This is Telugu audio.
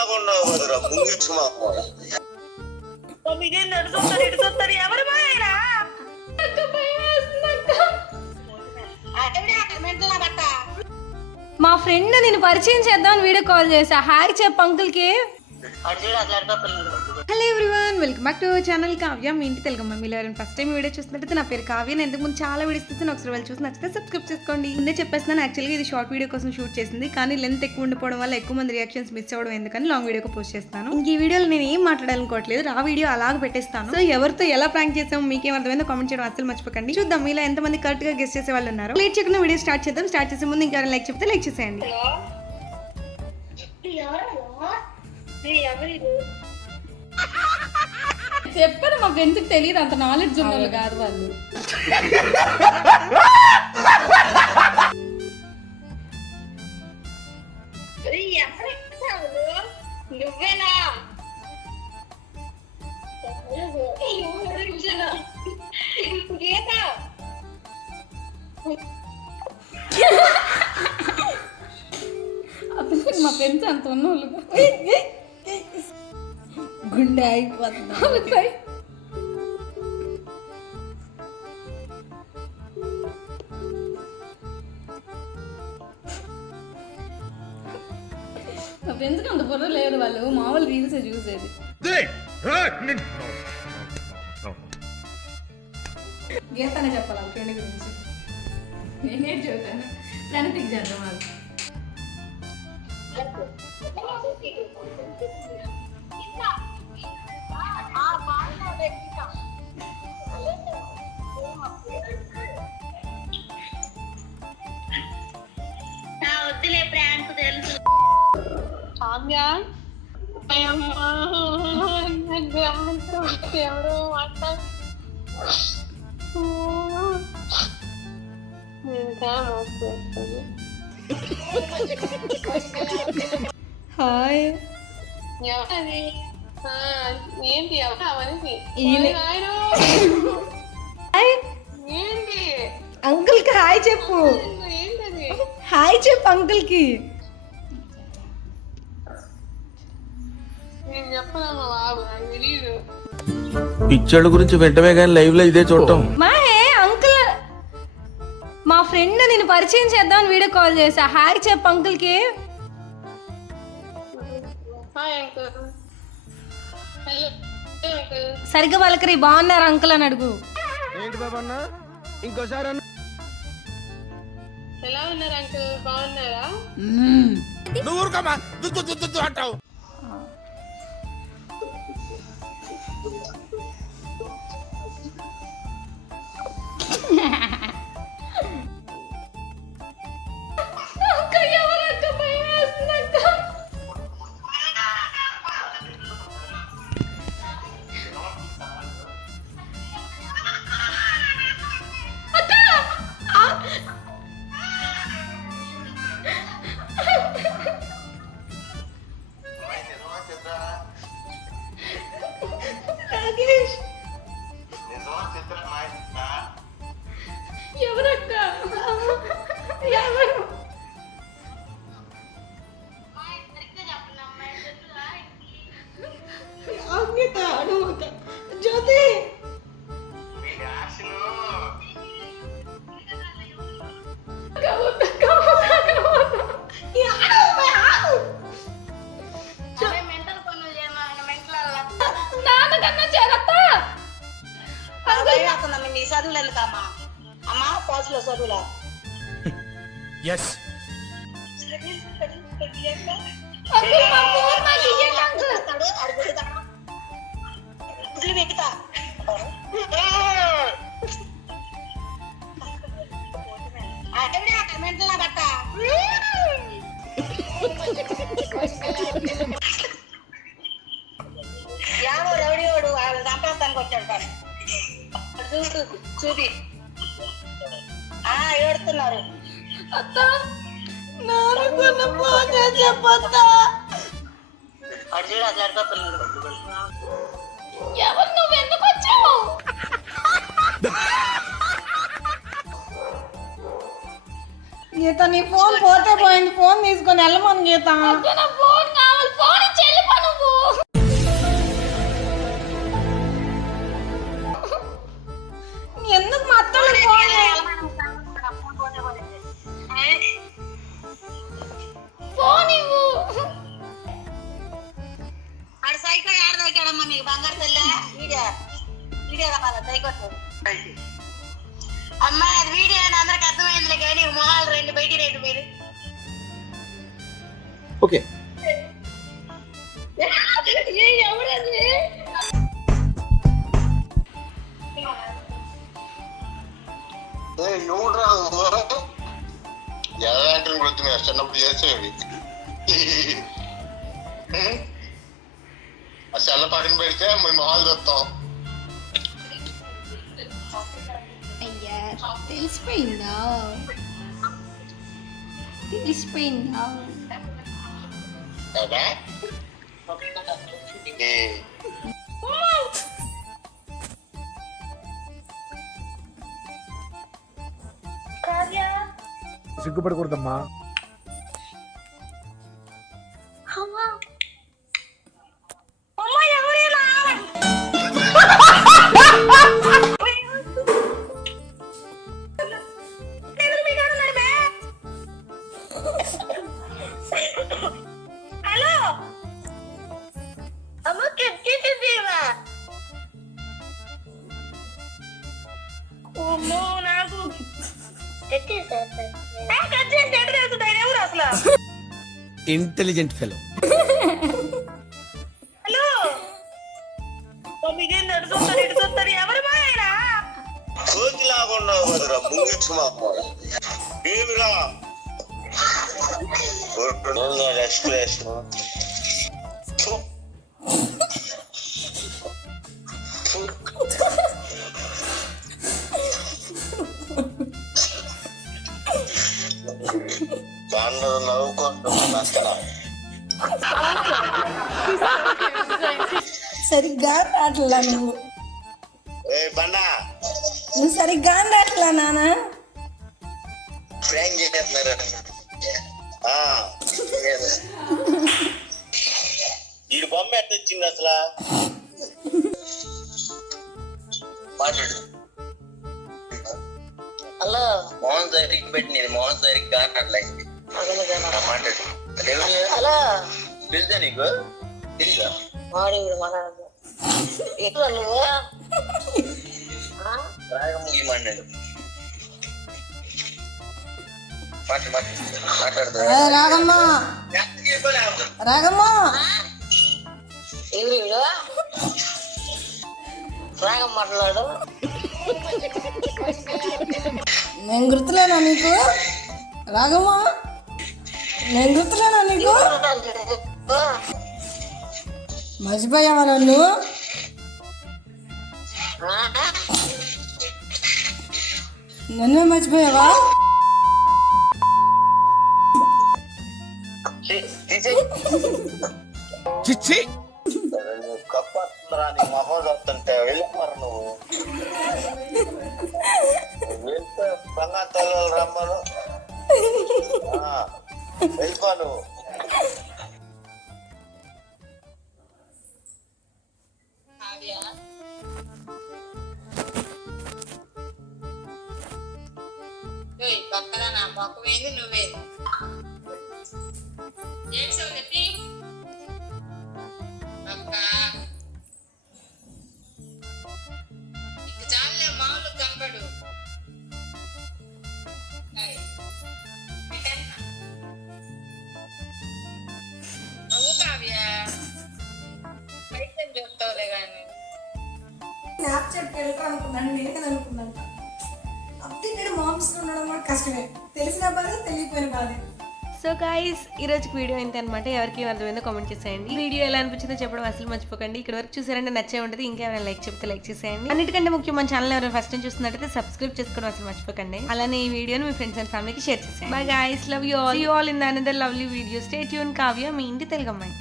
ఆగున్నావు కదరా ముంగిచ్చు మా మా ఫ్రెండ్ నేను పరిచయం చేద్దామని వీడియో కాల్ చేసా. హాయ్ చెప్పు అంకుల్ కి. Hello everyone, welcome back to channel Kavya, మీ ఇంటి తెలుగు మమ్మీలో. ఎవరైనా ఫస్ట్ టైం వీడియో చూస్తున్నట్టయితే నా పేరు కావ్య. నేను ఇంతకు ముందు చాలా వీడియోస్ చూస్తాను, ఒకసారి వెళ్ళి చూసి నచ్చితే సబ్స్క్రైబ్ చేసుకోండి. ముందే చెప్పేస్తున్నాను, యాక్చువల్గా ఇది షార్ట్ వీడియో కోసం షూట్ చేసింది, కానీ లెంత్ ఎక్కువ ఉండిపోవడం వల్ల ఎక్కువ మంది రియాక్షన్స్ మిస్ అవ్వడం ఎందుకని లాంగ్ వీడియోకి పోస్ట్ చేస్తాను. ఇంక ఈ వీడియోలో నేను ఏం మాట్లాడాలనుకోవట్లేదు, ఆ వీడియో అలాగ పెట్టేస్తాను. సో ఎవరితో ఎలా ప్రాంక్ చేసామో మీకేం అర్థమైందో కామెంట్ చేయడం అసలు మర్చిపోకండి. చూద్దాం మీలో ఎంతమంది కరెక్ట్ గా గెస్ట్ చేసే వాళ్ళు ఉన్నారు. లేట్ చేయకుండా వీడియో స్టార్ట్ చేద్దాం. స్టార్ట్ చేసే ముందు ఇంకా లైక్ చెప్తే లైక్ చేసేయండి. చెప్పాను, మా ఫ్రెండ్స్ కి తెలియదు, అంత నాలెడ్జ్ ఉన్న కాదు వాళ్ళు. నువ్వేనా? అసలు మా ఫ్రెండ్స్ అంత ఉన్నోళ్ళు గుండె అయిపోతుంది. మా ఫ్రెండ్స్కి అంత బుర్ర లేదు, వాళ్ళు మామూలు రీల్స్ చూసేది. గీతానే చెప్పాలి వాళ్ళ ఫ్రెండ్ గురించి. నేనేం చెబుతాను, ప్రణతికి చేద్దాం వాళ్ళు. వద్దులే, ప్రాంక్ తెలుసు. ఎవరో హాయ్ ఏంటి ఏంటి అంకుల్ కి హాయ్ చెప్పు. ఏంటది? హాయ్ చెప్పు అంకుల్ కి. నేను చెప్పలేము బాబు, నాకు తెలియదు. పిక్చర్ల గురించి వెంటనే కానీ లైవ్ లో ఇదే చూడటం. మా అంకుల్, మా ఫ్రెండ్ నేను పరిచయం చేద్దామని వీడియో కాల్ చేసా. హాయ్ చెప్పు అంకుల్ కి. Hi uncle. Hello uncle. సరిగ్గా వాళ్ళకి బాగున్నారు అంకుల్ అని అడుగు. ఏంటి బాబా అన్న, ఇంకోసారి అన్న. ఎలా ఉన్నారు అంకుల్, బాగున్నారా? నువ్వు ఊరుకోమా, దుద్దు దుద్దు దుద్దు అంటావు. ఎవరక్క? ఎవరు? జ్యోతి నాన్నకన్నా చేరత్తా. నీ చదువులు ఎందుకమ్మా? అమ్మా పాసులో చదువులా ఎస్ యావో రౌడీవాడు వాళ్ళ సంపాదానికి వచ్చాడు కానీ చూడు చూపి ఏడుతున్నారు. అత్త చెప్పొద్దా. అడు చూడు అట్లా అడుగుతున్నాడు. ఎవరు, నువ్వు ఎందుకు వచ్చావు? గీత నీ ఫోన్ పోతే పోయింది, ఫోన్ తీసుకొని వెళ్ళమను గీత. ఫోన్ కావాలి, ఫోన్ ఇచ్చేయాలి. దయకొట్టు అమ్మా అది వీడియో అని అందరికి అర్థమైందిలే కానీ మొహాలు రెండు బయటికి రేటు మీరు ఓకే ఎవరది ఎలాంటి గుర్తు మేము చిన్నప్పుడు చేసేవి ఆ సెల్ల పక్కన పెడితే మేము హాల్ చూస్తాం. అయ్యా తెలిసిపోయిందా తెలిసిపోయిందా కదా సిగ్గుపడకూడదమ్మా. హలో అమ్మ కెట్టేసేవా ఓమో నాకు ఎవరు అసలు ఇంటెలిజెంట్ ఫెలో. హలో మీకేం నడుచుతారు ఇడుచుతారు ఎవరు మాయనా కోతి లాకుండా కదరా ముంగిచ్చు మాకు ఏమిరా ఎక్స్ప్రెషన్ దాంట్లో నవ్వుకుంటున్నా సరిగ్గా రాట్లా నువ్వు ఏ బండా నువ్వు సరిగ్గా రాట్లా నాన్న ఫ్రాంక్ చేసేస్తున్నారు. ఈ బొమ్మ ఎట్ట వచ్చింది అసలు మాట్లాడు. హలో మోహన్ సరికి పెట్టినది మోహన్ సరికి కానట్లయింది మాట్లాడు. హలో తెలుసా నీకు తెలుసా వాడి మాట్లాడదు ఎక్కడ నువ్వు ముగిమన్నాడు మాట్లాడుతా రాగమ్మా రాగమ్మా ఎవరు వీడు రాగం మాట్లాడు నేను గుర్తులేనా నీకు రాగమ్మా నేను గుర్తులేనా నీకు మర్చిపోయావా నన్ను నన్ను మర్చిపోయావా చిచ్చి కప్పరా నీ మొహం వస్తుంటే వెళ్ళిపోరు నువ్వు వెళ్తే బంగారు తల్లు రమ్మను వెళ్ళిపో నువ్వు. పక్కన నా మొక్కమేది నువ్వేది ఏం సంగతి అక్క ఇక చాలే మామూలు కనపడు నువ్వు కావ్య పైసలు చెప్తావులే కానీ స్నాప్చాట్ వెళ్ళటం అనుకున్నాను నేను కదా అనుకున్నాను అప్డేటెడ్ మామ్స్ ఉండడం కూడా కష్టమే తెలిసిన బాధ తెలియకపోయిన బాధే. సో గాయ్స్ ఈ రోజుకి వీడియో ఏంటి అనమాట ఎవరికి అర్థమైందో కామెంట్ చేసేయండి. ఈ వీడియో ఎలా అనిపించిందో చెప్పడం అసలు మర్చిపోకండి. ఇక్కడ వరకు చూసారంటే నచ్చే ఉంటుంది. ఇంకెవరైనా లైక్ చెప్తే లైక్ చేసేయండి. అన్నిటికంటే ముఖ్యం మన ఛానల్ ఎవరైనా ఫస్ట్ టైం చూస్తున్నట్టయితే సబ్స్క్రైబ్ చేసుకోవడం అసలు మర్చిపోకండి. అలానే ఈ వీడియోని మీ ఫ్రెండ్స్ అండ్ ఫ్యామిలీకి షేర్ చేసేయండి. Bye guys, love you all in another lovely video. Stay tune. Kavya మీ ఇంటి తెలుగమ్మాయి.